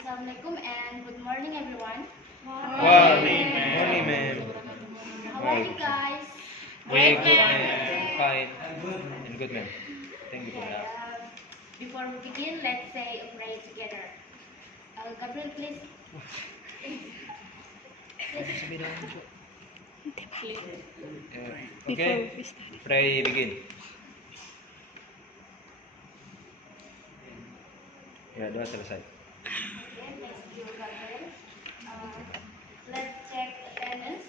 Assalamualaikum and good morning everyone. Morning, ma'am. Morning, ma'am. How are you guys? We're good, ma'am. Fine. And good, ma'am. Thank you for Okay, that. before we begin, let's say a prayer together. Gabriel, please. Okay. Pray begin. Ya, doa selesai. Okay, thank you, Gabriel. Let's check attendance.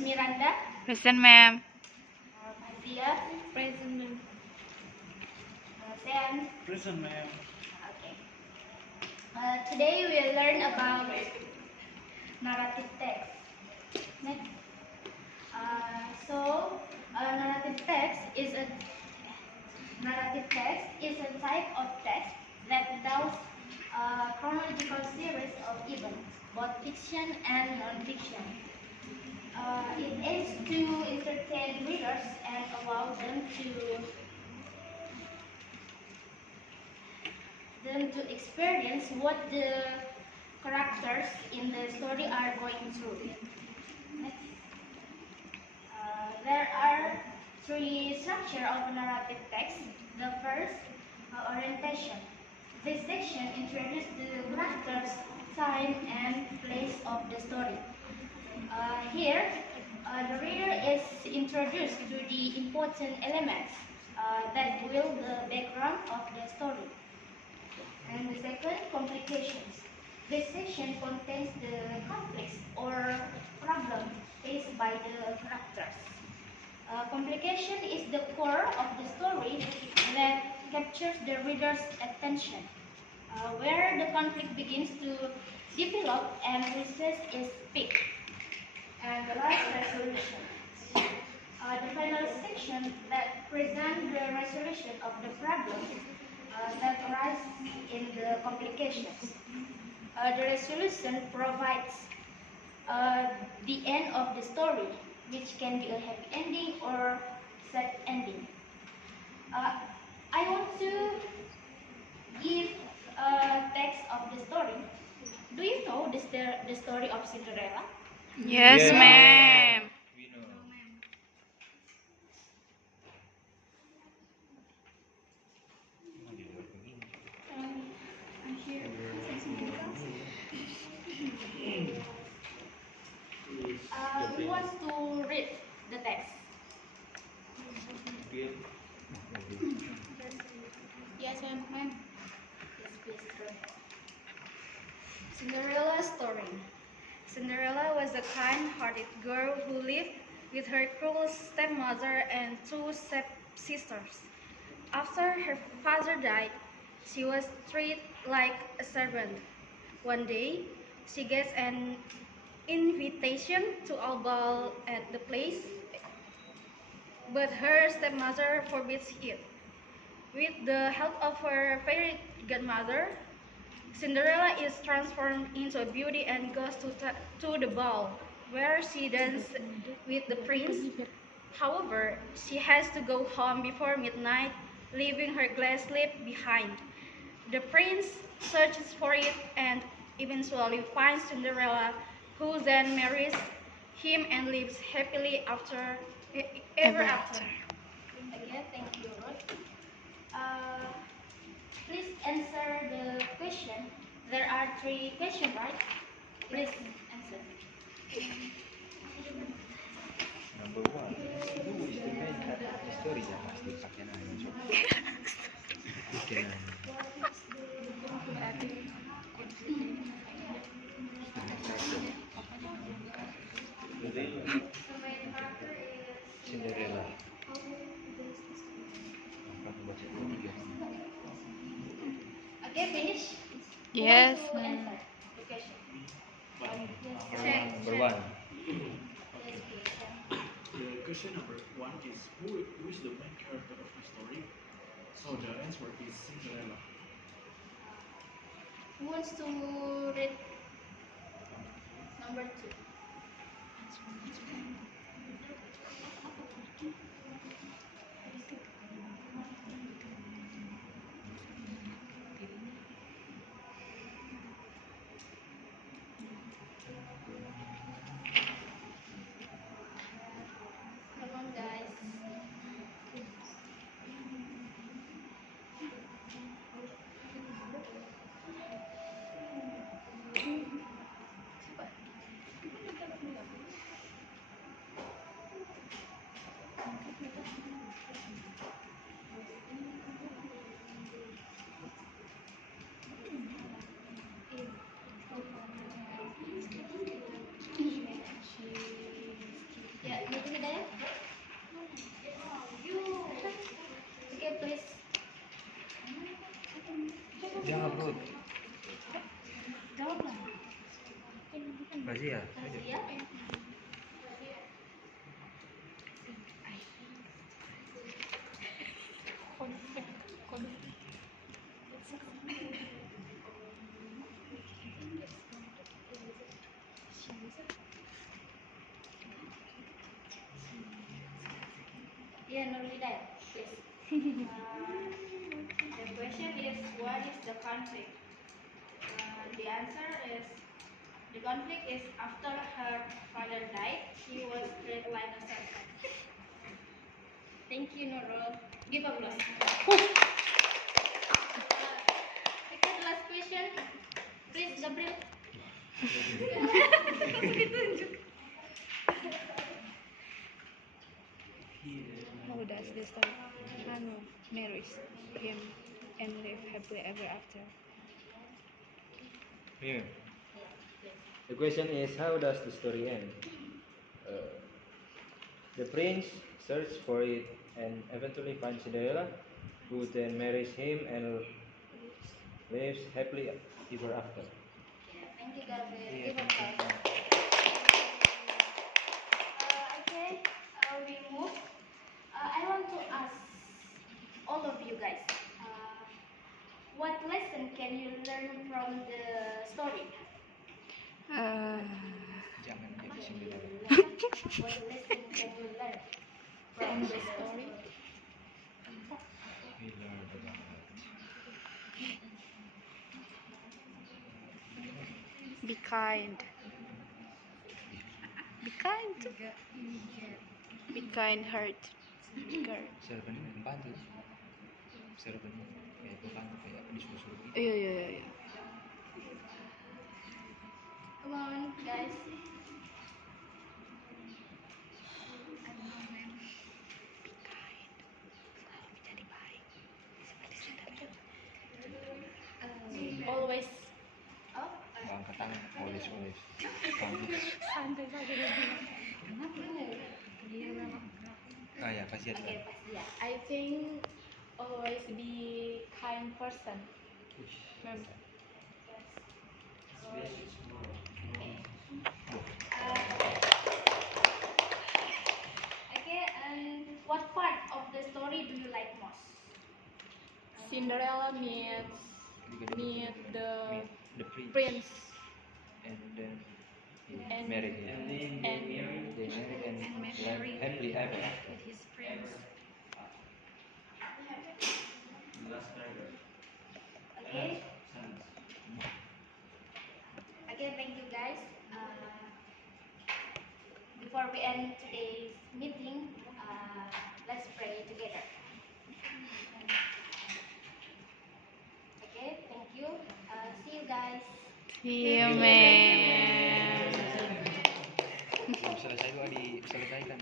Miranda, Present, ma'am. Fazia, Present, ma'am. Sam. Present, ma'am. Okay. Today we'll learn about narrative text. Next. Narrative text is a type of text that tells a chronological series of events, both fiction and non-fiction. It aims to entertain readers and allow them to experience what the characters in the story are going through. Next. There are three structures of narrative text. The first, orientation. This section introduces the characters, time, and place of the story. Here, the reader is introduced to the important elements that build the background of the story. And the second, complications. This section contains the conflicts or problems faced by the characters. Complication is the core of the story that captures the reader's attention, where the conflict begins to develop and reaches its peak. And the last, resolution. The final section that presents the resolution of the problem that arise in the complications. The resolution provides the end of the story, which can be a happy ending or sad ending. I want to give a text of the story. Do you know the story of Cinderella? Yes, Yes. ma'am. We know. Who wants to read the text? Yes, ma'am. Yes, please read. Cinderella story. Cinderella was a kind-hearted girl who lived with her cruel stepmother and two stepsisters. After her father died, she was treated like a servant. One day, she gets an invitation to a ball at the place, but her stepmother forbids it. With the help of her fairy godmother, Cinderella is transformed into a beauty and goes to the ball, where she dances with the prince. However, she has to go home before midnight, leaving her glass slip behind. The prince searches for it and eventually finds Cinderella, who then marries him and lives happily ever after. Okay, thank you, Ruth. Please answer the question. There are three questions, right? Please answer. Number one. Who is the main character of the story? Ya pasti pakai nanya. Pakai nanya. Cinderella. Empat baca tiga. Okay, finish. Yes, Who wants to ma'am. answer the question? Number one. Yes, please. The question number one is who is the main character of the story? So the answer is Cinderella. Who wants to read number two? Jangan perut. Jawab lah. Razia. Razia. Yeah, Nurhidayat, please. The question is, what is the conflict? The answer is, the conflict is after her father died, she was treated like a servant. Thank you, Nurul. Give applause. Okay, the last question. Please, Gabriel. How does the story Hanu marries him and live happily ever after? Yeah. The question is, how does the story end? The prince searches for it and eventually finds Cinderella, who then marries him and lives happily ever after. Thank you, Gabriel. Yeah, Give thank applause. you. Okay, we move. I want to ask all of you guys, what lesson can you learn from the story? Jangan jadi Cinderella. What lesson can you learn from the story? We learned about Be kind. Be kind. Be kind heart. Girl. serban pembantu. Serban kayak pembantu kayak disuruh gitu. Iya. Come on, guys. Always. Oh, Nggak angkat tangan, always. Santai saja dia bilang. Ah ya, kasihan okay, kan. pasti ya. I think always be kind person. Remember. Okay, and what part of the story do you like most? Cinderella meets Meet the the prince and then he And- married him. and They married and live happily ever after. his prince. Okay. Okay, thank you guys. Before we end today's meeting, let's pray together. Okay, thank you. See you guys. See you, man. Selesai doa diselesaikan.